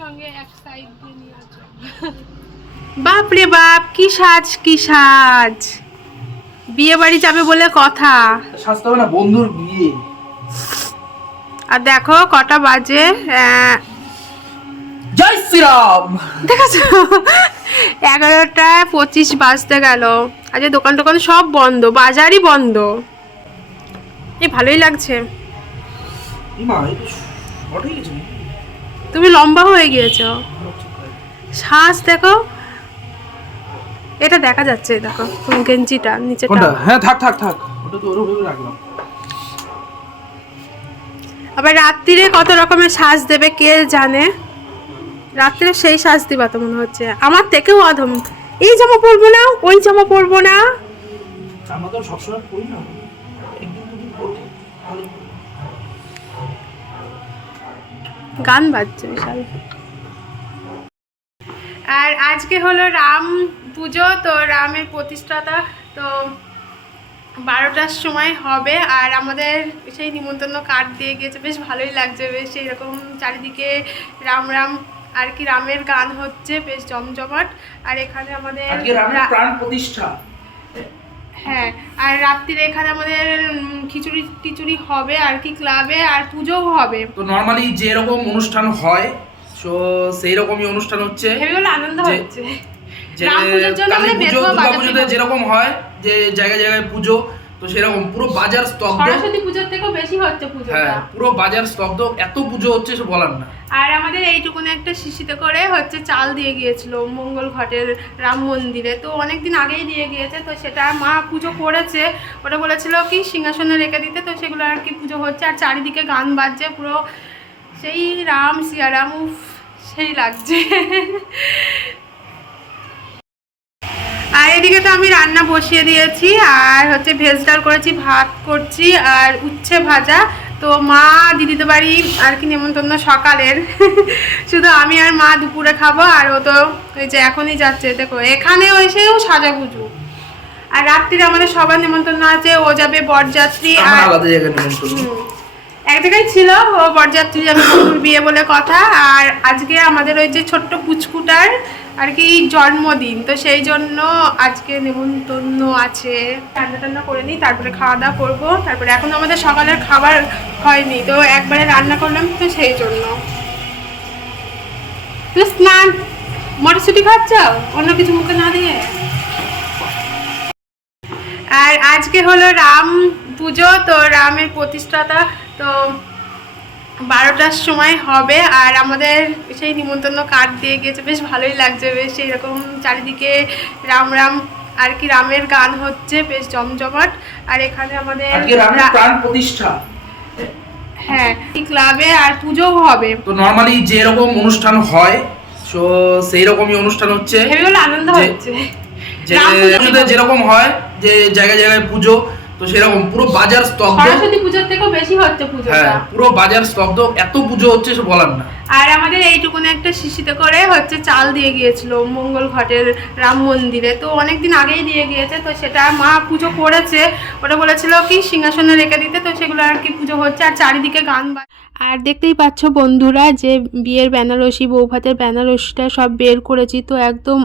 সঙ্গে এক সাইড দিয়ে নিয়ে আসো বাপ রে বাপ কি সাজ কি সাজ। বিয়ে বাড়ি যাবে বলে কথা। সাজতে হবে না বন্ধুর বিয়ে। আর দেখো কটা বাজে জয় শ্রীরাম। দেখেছ? এগারোটা পঁচিশ বাজতে গেল। আজ দোকান টোকান সব বন্ধ বাজারই বন্ধ। এই ভালোই লাগছে। হয়ে তুমি লম্বা হয়ে গিয়েছো। শ্বাস দেখো। এটা দেখা যাচ্ছে দেখো গেঞ্জিটা নিচেটা কোনটা? হ্যাঁ থাক থাক থাক। ওটা তো রাখলাম। আবার রাত্রিরে কত রকমের শ্বাস দেবে কে জানে? রাত্রিরে সেই শ্বাস দিবা তো মনে হচ্ছে। আমার থেকেও অধম। এই জামা পরবো না ওই জামা পরবো না। আমরা তো সবসময় করি না। গান বাজছে বিশাল। আর আজকে হলো রাম পুজো তো রামের প্রতিষ্ঠাতা তো বারোটার সময় হবে আর আমাদের সেই নিমন্ত্রণ কার্ড দিয়ে গিয়েছে বেশ ভালোই লাগছে বেশ এইরকম চারিদিকে রাম রাম আর কি রামের গান হচ্ছে বেশ জমজমাট আর এখানে আমাদের প্রাণ প্রতিষ্ঠা। হ্যাঁ আর রাত্রিরে এখানে আমাদের খিচুড়ি টিচুড়ি হবে আর কি ক্লাবে আর পুজো হবে তো নর্মালি যেরকম অনুষ্ঠান হয় সো সেই রকমই অনুষ্ঠান হচ্ছে বলে আনন্দ হচ্ছে। যেরকম হয় যে জায়গায় জায়গায় পুজো তো সেরকম পুরো বাজার স্তব্ধ। সরস্বতী পুজোর থেকেও বেশি হচ্ছে পুজোটা। হ্যাঁ পুরো বাজার স্তব্ধ এত পুজো হচ্ছে সে বলার না। আর আমাদের এইটুকুন একটা শিশিতে করে হচ্ছে চাল দিয়ে গিয়েছিল মঙ্গল ঘটের রাম মন্দিরে। তো অনেক দিন আগেই দিয়ে গিয়েছে তো সেটা মা পুজো করেছে। ওটা বলেছিল কি সিংহাসনে রেখে দিতে তো সেগুলো আর কি পুজো হচ্ছে। আর চারিদিকে গান বাজছে পুরো সেই রাম সিয়ারাম উফ সেই লাগছে। আর এদিকে তো আমি রান্না বসিয়ে দিয়েছি আর হচ্ছে ভেজ ডাল করেছি ভাত করছি আর উচ্ছে ভাজা। তো মা দিদিদের বাড়ি আর কি নেমন্তন্ন সকালের। শুধু আমি আর মা দুপুরে খাব আর ও তো ওই যে এখনই যাচ্ছে দেখো এখানে এসেও সাজাগুজু। আর রাত্রিরে আমাদের সবার নেমন্তন্ন আছে ও যাবে বরযাত্রী আর। এক জায়গায় ছিল ও বরযাত্রী যাবে বিয়ে বলে কথা আর আজকে আমাদের ওই যে ছোট্ট পুচকুটার আর কি জন্মদিন, তো সেই জন্য আজকে নেমন্তন্ন আছে। রান্না টান্না করে নিই, তারপরে খাওয়া দাওয়া করব। তারপরে এখন আমাদের সকালের খাবার হয়নি, তো একবারে রান্না করলাম তো সেই জন্য। তুই স্নান, মটরশুটি খাচ্ছ? অন্য কিছু মুখে না দিয়ে? আর আজকে হলো রাম পুজো, তো রামের প্রতিষ্ঠাতা, তো বারোটার সময় হবে আর আমাদের সেই নিমন্ত্রণ কার্ড দিয়ে গিয়েছে। বেশ ভালোই লাগছে বেশ এইরকম চারিদিকে রাম রাম আর কি রামের গান হচ্ছে বেশ জমজমাট। আর এখানে আমাদের প্রাণ প্রতিষ্ঠা। হ্যাঁ ক্লাবে আর পুজোও হবে। তো নর্মালি যেরকম অনুষ্ঠান হয় সো সেই রকমই অনুষ্ঠান হচ্ছে। আনন্দ হচ্ছে। যেরকম হয় যে জায়গায় জায়গায় পুজো তো সেরকম পুরো বাজার স্তব্ধ। সরস্বতী পূজার থেকেও বেশি হচ্ছে হ্যাঁ পুরো বাজার স্তব্ধ এত পুজো হচ্ছে সে বলার না। আর আমাদের এইটুকুনে একটা শিশিতে করে হচ্ছে চাল দিয়ে গিয়েছিল মঙ্গল ঘটের রাম মন্দিরে। তো অনেক দিন আগেই দিয়ে গিয়েছে তো সেটা মা পুজো করেছে। ওটা বলেছিল কি সিংহাসনে রেখে দিতে তো সেগুলো আর কি পুজো হচ্ছে। আর চারিদিকে গান আর দেখতেই পাচ্ছ বন্ধুরা যে বিয়ের বেনারসি বৌভাতের বেনারসিটা সব বের করেছি। তো একদম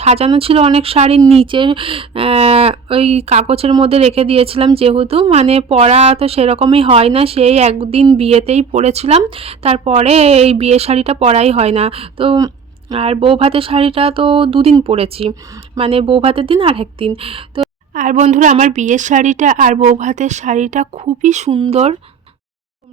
সাজানো ছিল অনেক শাড়ির নিচে ওই কাগজের মধ্যে রেখে দিয়েছিলাম যেহেতু। মানে পরা তো সেরকমই হয় না, সেই একদিন বিয়েতেই পরেছিলাম তারপরে এই বিয়ের শাড়িটা পরাই হয় না। তো, আর বৌভাতের শাড়িটা তো দুদিন পরেছি। মানে বৌভাতের দিন আর একদিন তো, আর বন্ধুরা আমার বিয়ের শাড়িটা আর বৌভাতের শাড়িটা খুবই সুন্দর।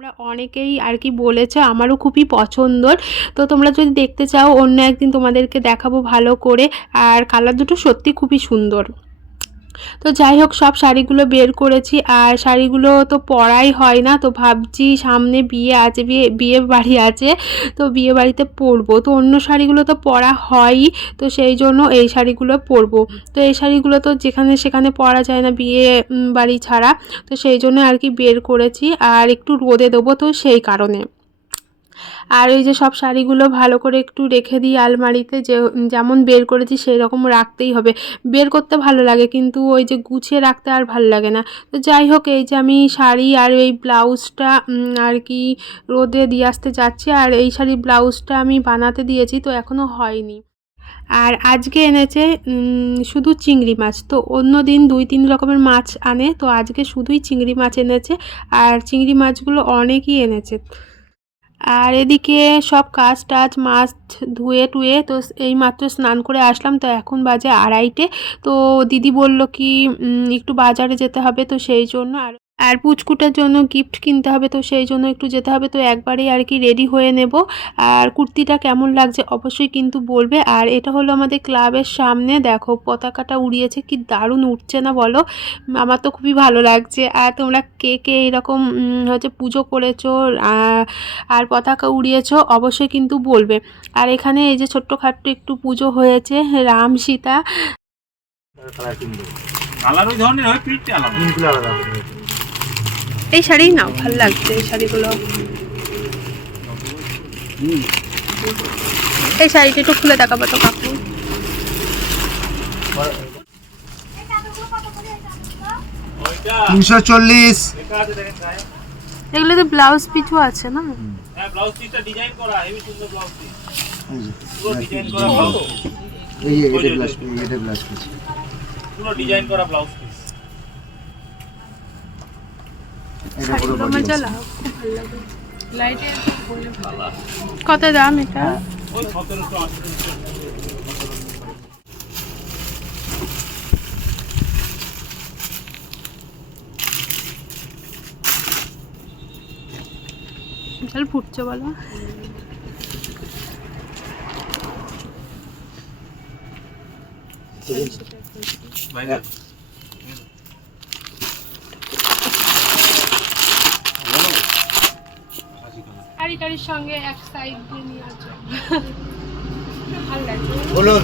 তোমরা অনেকেই আর কি বলেছ, আমারও খুবই পছন্দর। তো তোমরা যদি দেখতে চাও, অন্য একদিন তোমাদেরকে দেখাবো ভালো করে। আর কালার দুটো সত্যি খুবই সুন্দর। তো যাই হোক, সব শাড়িগুলো বের করেছি আর শাড়িগুলো তো পরাই হয় না, তো ভাবছি সামনে বিয়ে আছে, বিয়ে বিয়ে বাড়ি আছে, তো বিয়ে বাড়িতে পরবো। তো অন্য শাড়িগুলো তো পরা হয়ই তো সেই জন্য এই শাড়িগুলো পরবো। তো এই শাড়িগুলো তো যেখানে সেখানে পরা যায় না বিয়ে বাড়ি ছাড়া, তো সেই জন্য আর কি বের করেছি আর একটু রোদে দেবো তো সেই কারণে। আর এই যে সব শাড়িগুলো ভালো করে একটু রেখে দিই আলমারিতে, যে যেমন বের করেছি সেই রকম রাখতেই হবে। বের করতে ভালো লাগে, কিন্তু ওই যে গুছিয়ে রাখতে আর ভালো লাগে না। তো যাই হোক, এই যে আমি শাড়ি আর এই ব্লাউজটা আর কি রোদে দিয়ে আসতে যাচ্ছি, আর এই শাড়ির ব্লাউজটা আমি বানাতে দিয়েছি, তো এখনও হয়নি। আর আজকে এনেছে শুধু চিংড়ি মাছ, তো অন্য দিন দুই তিন রকমের মাছ আনে, তো আজকে শুধুই চিংড়ি মাছ এনেছে, আর চিংড়ি মাছগুলো অনেকই এনেছে। আর এদিকে সব কাজ টাজ মাছ ধুয়ে টুয়ে তো এই মাত্র স্নান করে আসলাম, তো এখন বাজে আড়াইটে। তো দিদি বলল কি একটু বাজারে যেতে হবে, তো সেই জন্য আর আর পুচকুটার জন্য গিফট কিনতে হবে তো সেই জন্য একটু যেতে হবে তো একবারেই আর কি রেডি হয়ে নেব। আর কুর্তিটা কেমন লাগছে অবশ্যই কিন্তু বলবে। আর এটা হলো আমাদের ক্লাবের সামনে দেখো পতাকাটা উড়িয়েছে কি দারুণ উঠছে না বলো? আমার তো খুবই ভালো লাগছে। আর তোমরা কে কে এরকম হচ্ছে পুজো করেছ আর পতাকা উড়িয়েছো অবশ্যই কিন্তু বলবে। আর এখানে এই যে ছোট্টখাট্ট একটু পুজো হয়েছে রাম সীতা। কালার ওই ধরনের হয় আলাদা? এই শাড়ি নাও ভালো লাগছে এই শাড়িগুলো। এই শাড়িটা একটু খুলে দেখাবো তো কাকু। তিনশো চল্লিশ। এগুলো তো ব্লাউজ পিছু আছে না? হ্যাঁ ব্লাউজ পিসটা ডিজাইন করা হেভি সুন্দর ব্লাউজ পিস পুরো ডিজাইন করা ব্লাউজ? এই যে এটা ব্লাউজ এটা ব্লাউজ পিস পুরো ডিজাইন করা ব্লাউজ পিস এটা পুরো শাড়িগুলো body আমার আছে। জ্বালা খুব ভালো লাগে লাইটে বলে ভালো কত দাম এটা? চল ফুটছে বলো। বাইরে শাড়িটারির সঙ্গে এক সাইড দিয়ে নিয়ে ভালো লাগছে বলুন।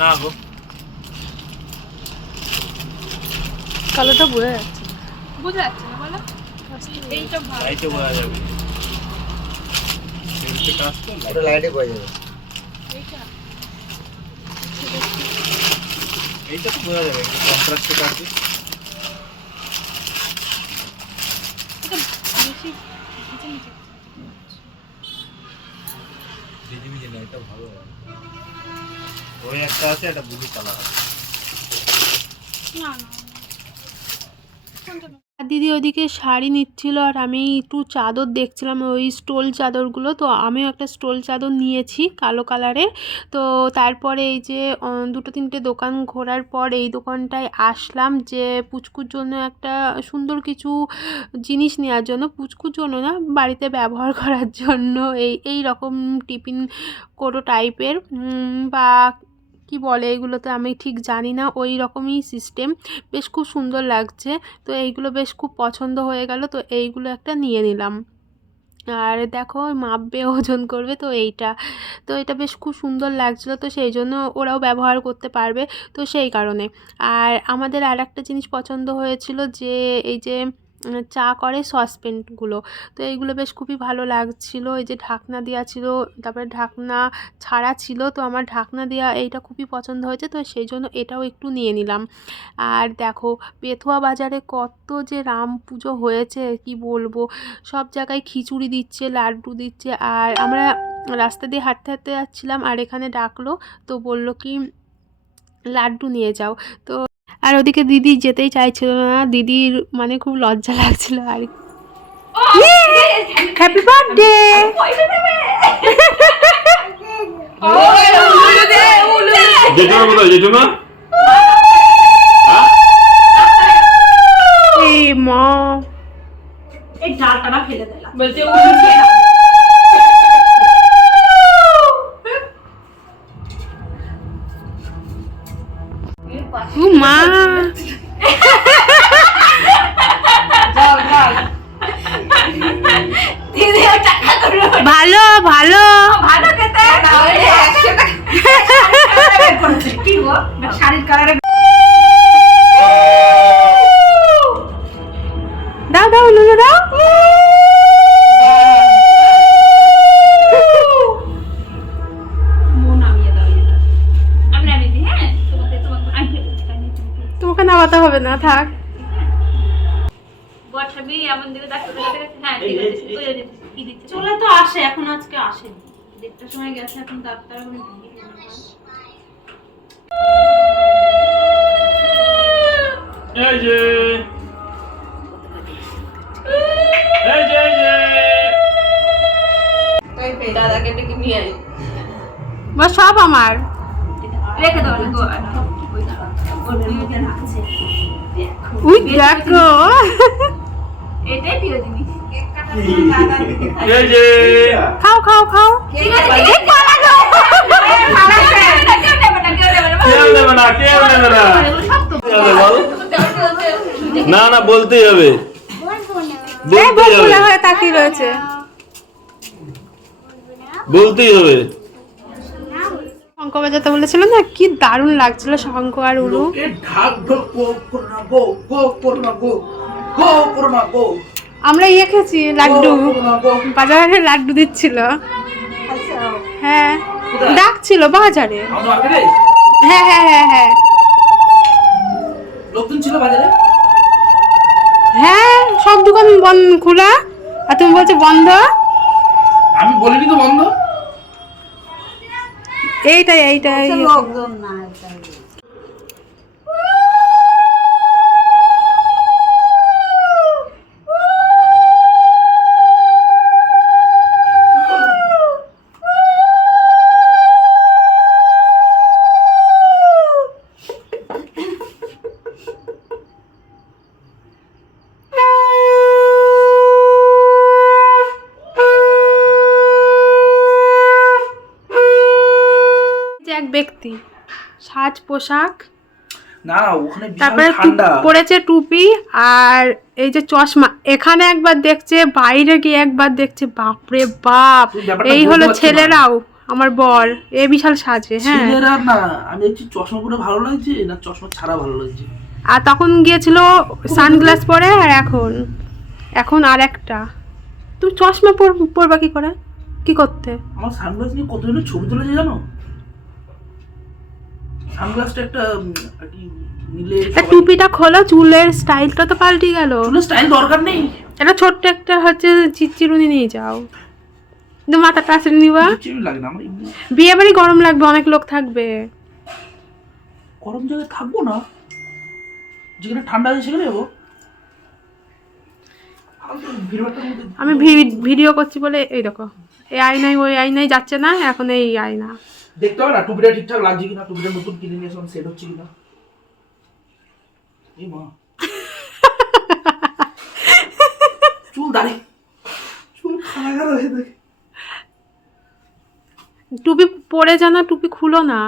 না গো। কালোটা বোঝা যাচ্ছে বুঝতে যাচ্ছে না বলো। এইটা ভালো। লাইটে বোঝা যাবে। এটা লাইটে। এইটা। এইটা তো বোঝা যাবে কন্ট্রাস্টে কাটবে এটা বেশি নিচে নিচে ঝিঝিমিঝি না এটা ভালো হবে ওই একটা আছে একটা ব্লু কালার না না? আর দিদি ওইদিকে শাড়ি নিচ্ছিল আর আমি একটু চাদর দেখছিলাম, ওই স্টোল চাদরগুলো। তো আমিও একটা স্টোল চাদর নিয়েছি কালো কালারের তো তারপরে এই যে দুটো তিনটে দোকান ঘোরার পর এই দোকানটায় আসলাম যে, পুচকুর জন্য একটা সুন্দর কিছু জিনিস নেওয়ার জন্য। পুচকুর জন্য না, বাড়িতে ব্যবহার করার জন্য এই এই রকম টিফিন কোনো টাইপের বা কি বলে এগুলো তো আমি ঠিক জানি না, ওই রকমই সিস্টেম বেশ খুব সুন্দর লাগছে, তো এইগুলো বেশ খুব পছন্দ হয়ে গেল, তো এইগুলো একটা নিয়ে নিলাম। আর দেখো মাপবে, ওজন করবে, তো এইটা। তো এটা বেশ খুব সুন্দর লাগছিল, তো সেই জন্য ওরাও ব্যবহার করতে পারবে, তো সেই কারণে। আর আমাদের আর একটা জিনিস পছন্দ হয়েছিল যে, এই যে চা করে সসপেনগুলো তো এইগুলো বেশ খুবই ভালো লাগছিল। এই যে ঢাকনা দেওয়া ছিল, তারপরে ঢাকনা ছাড়া ছিল, তো আমার ঢাকনা দেওয়া এইটা খুবই পছন্দ হয়েছে, তো সেই জন্য এটাও একটু নিয়ে নিলাম। আর দেখো, পেথুয়া বাজারে কত যে রাম পুজো হয়েছে, কি বলব? সব জায়গায় খিচুড়ি দিচ্ছে, লাড্ডু দিচ্ছে, আর আমরা রাস্তা দিয়ে হাঁটতে হাঁটতে যাচ্ছিলাম, আর এখানে ডাকলো, তো বলল কি, লাড্ডু নিয়ে যাও। তো আর ওদিকে দিদি যেতেই চাইছিল না। দিদির মানে খুব লজ্জা লাগছিল আর হ্যাপি বার্থডে জেঠুমা কোথায়? জেঠুমা? এই মা। ও নামাতে হবে না থাক। বসাবি এমন দিকে ডাক্তার হ্যাঁ ঠিক আছে কি দিচ্ছে? চলে তো আসে এখন আজকে আসেনি। দেড়টার সময় গেছে এখন ডাক্তার ওখানে ভিড় এই যে। এই যে এই যে। দাদাকে ডেকে নিয়ে আই বা সব আমার। রেখে দাও। রেখে দাও ওই ওর বিয়েতে রাখছে উই দেখো এটাই প্রিয় জিনিস। খাও খাও খাও। বল? না না বলতেই হবে। বলতেই হবে। তাকিয়ে রয়েছে। বলতেই হবে। শঙ্খ বাজাতে বলেছিল না? কি দারুণ লাগছিল শঙ্খ আর উলু আমরা ইয়ে খেয়েছি লাড্ডু। বাজারে লাড্ডু দিচ্ছিল। হ্যাঁ। ডাকছিল বাজারে। হ্যাঁ হ্যাঁ হ্যাঁ হ্যাঁ। লোকজন ছিল বাজারে? হ্যাঁ সব দোকান বন্ধ খোলা। আর তুমি বলছো বন্ধ? আমি বলিনি তো বন্ধ। এইটাই এইটাই। লোকজন এক ব্যক্তি। সাজ পোশাক না ওখানে তারপরে পরেছে টুপি আর এই যে চশমা। এখানে একবার দেখছে বাইরে গিয়ে একবার দেখছে বাপরে বাপ! এই হলো ছেলেরাও আমার বর এ বিশাল সাজে হ্যাঁ। ছেলেরা না আমি দেখছি চশমা পরে ভালো লাগছে না চশমা ছাড়া ভালো লাগছে। আর তখন গিয়েছিল সানগ্লাস পরে আর এখন এখন আর একটা। তুমি চশমা পর- পরবা কি করে? কি করতে? আমার সানগ্লাস নিয়ে ছবি তুলেছে জানো? সানগ্লাসটা একটা আর কি নিলে টুপিটা খোলো চুলের স্টাইলটা তো পাল্টে গেল। স্টাইল দরকার নেই। এটা ছোট্ট একটা হচ্ছে চিচিরুনি নিয়ে যাও। কিন্তু মাথাটা আসলে নিবা। লাগে না বিয়ে বাড়ি গরম লাগবে অনেক লোক থাকবে। গরম জায়গায় থাকব না? যেখানে ঠান্ডা আছে সেখানে যাব? আমি ভিডিও করছি বলে এই দেখো এই আয়নায় ওই আয়নায় যাচ্ছে না এখন এই আয়না দেখতে হবে না, টুপিটা ঠিকঠাক লাগছে কিনা, টুপিটা নতুন কিনে নিয়ে সেট হচ্ছে কিনা। চুল দাঁড়ি। চুল হয়ে টুপি পরে জানা টুপি খুলো না,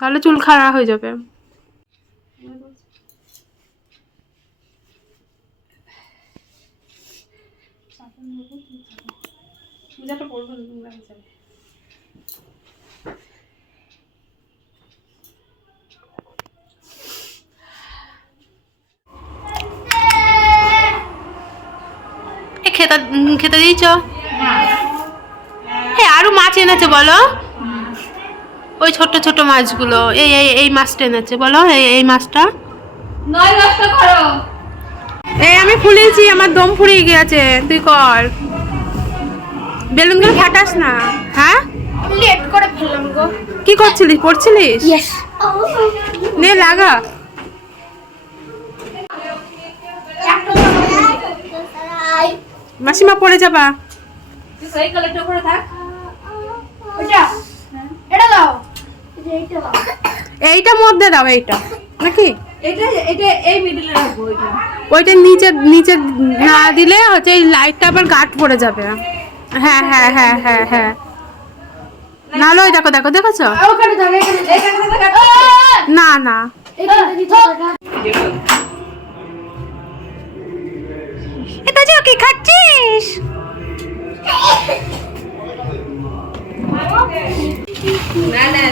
তাহলে চুল খাড়া হয়ে যাবে। এ খেতে উম, খেতে দিয়েছ? হ্যাঁ। আরও মাছ এনেছে বলো। ওই ছোট ছোট মাছগুলো এই এই এই মাছটা এনেছে বলো এই এই মাছটা। এই আমি ফুলিয়েছি আমার দম ফুরিয়ে গিয়েছে তুই কর। বেলুনগুলো ফাটাস না। হ্যাঁ? লেট করে ফেললাম গো। কি করছিলিস? পড়ছিলিস? ইয়েস নে লাগা। মাসিমা পড়ে যাবা। এইটা মধ্যে দাও এইটা। নাকি? এটা এটা এই মিডলে রাখব এটা ওইটা নিচে নিচে না দিলে হচ্ছে এই লাইটটা আবার গাঠ পড়ে যাবে। হ্যাঁ হ্যাঁ হ্যাঁ হ্যাঁ হ্যাঁ। নাহলে ওই দেখো দেখো দেখেছ? না না। এটা যে কি খাচ্ছিস? মন্দির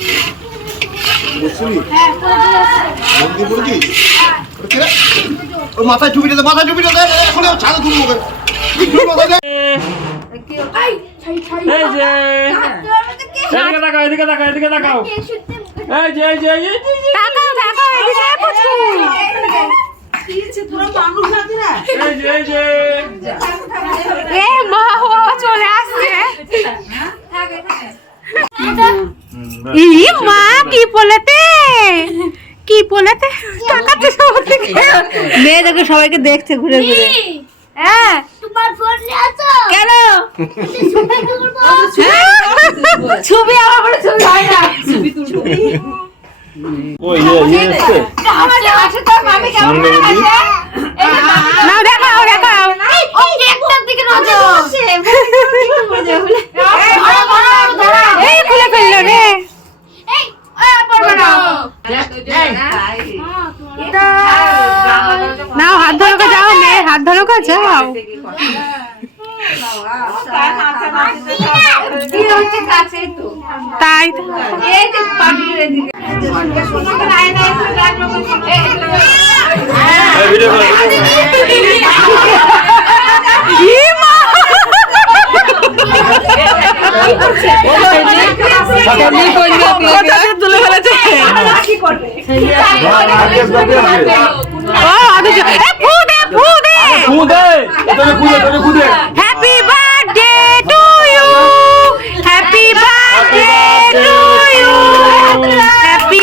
পড়েছিস ওটা কে ওর মাথায় টুপিটা দে মাথায় টুপিটা দে। এখন ছাড়া তুলবো এদিকে তাকাও এদিকে তাকাও এই যে এই যে এই যে, তাকাও তাকাও এদিকে পুচকু মা চলে আসছে। ই মা কি বলেতে? কি বলেতে? তাকাচ্ছে সবার দিকে মেয়ে দেখে সবাইকে দেখছে ঘুরে ঘুরে। হ্যাঁ। তোমার ফোন নিয়ে আসো কেন? ছবি আমার ছবি। হয় না ইয়ে ইয়ে আছে দেখাও দেখাও ও কেকটার দিকে নজর এই খুলে ফেলল রে এই ওই পড়বে না নাও হাত ধরো কা যাও মেয়ে হাত ধরো কা যাও কি হচ্ছে কাছে তো তাই তো। এই যে পাটির দিকে এই ভিডিও করো ই মা তুলে ফেলেছে ও আদু এ ফু দে ফু দে কুদে তোকে কুদে তোকে কুদে happy birthday to you happy birthday to you happy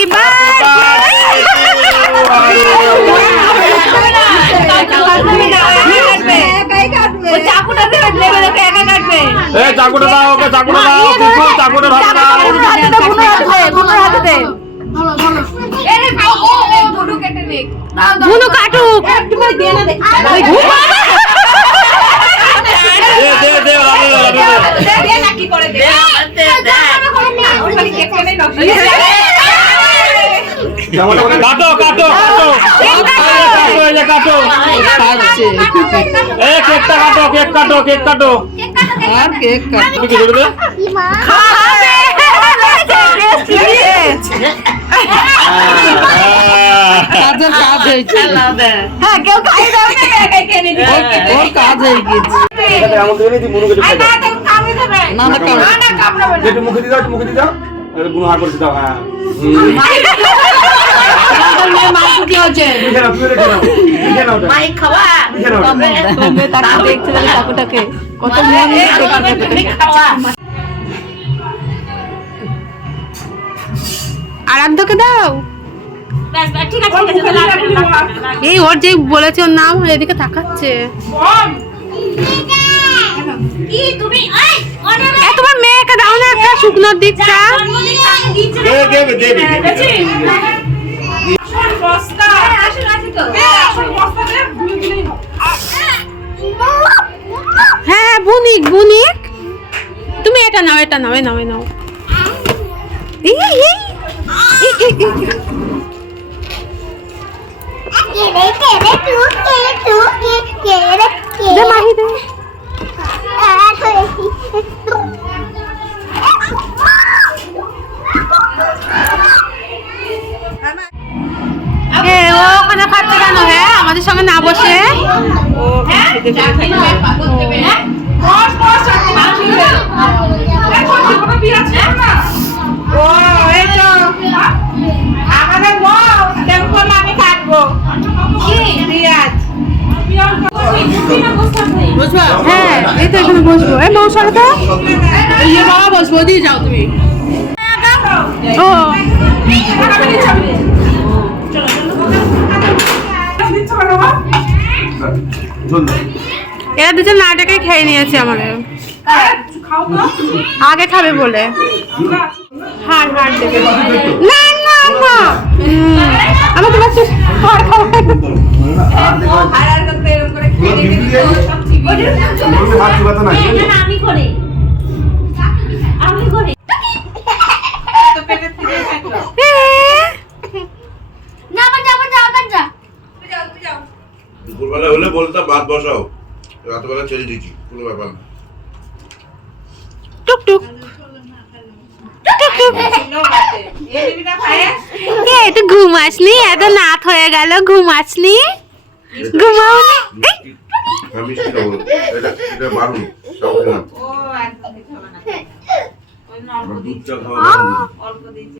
এই চাকুটা দাও ওকে চাকুটা বুনু কাটুক। দে দে দে রাবে রাবে কাটো কাটো কাটো। কাটো। এই কাটো। কেকটা কাটো কেক কাটো কেক কাটো। আর কেক তুমি কি করবে কাজের কাজ হয়েছে হ্যাঁ কেউ খাই দাও ওর কাজ হয়ে গেছে মুনুকে না না একটু মুখে দাও একটু মুখে দাও। করে দাও হ্যাঁ নাও ওটা। তাকে মন দাও। এই ওর যে বলেছে ওর নাম এদিকে তাকাচ্ছে। কি তুমি? এই অনারা। এ তোমার মেয়েকে দাও না একটা শুকনোর দিকটা আসুন আসুন তো। হ্যাঁ হ্যাঁ বুনিক বুনিক তুমি এটা নাও এটা নাও নাও নাও। এই, এই, এই। এই, এই, এই। দে ওখানে খাচ্ছে হ্যাঁ আমাদের সঙ্গে না বসে তো এখানে বসবো। এই মৌসারে তো বাবা বসবো দিয়ে যাও তুমি। ও। এরা দুজন নাটকে খেয়ে নিয়েছে আমাদের। আগে খাবে বলে। হাড় হাড় দেখে না না আমার তোমার হাড় খাওয়া হাত চুকাতে আমি করে আমি করে দুপুরবেলা হলে বলতাম ভাত বসাও। রাতবেলা ছেড়ে দিচ্ছি কোনো ব্যাপার না। টুক টুক। এ তো ঘুমাসনি এত নাথ হয়ে গেল ঘুমাসনি ঘুমাও মিষ্টি খাব এটা এটা বারুন সব খেলাম জন্য অল্প আমার দুধ চা খাওয়া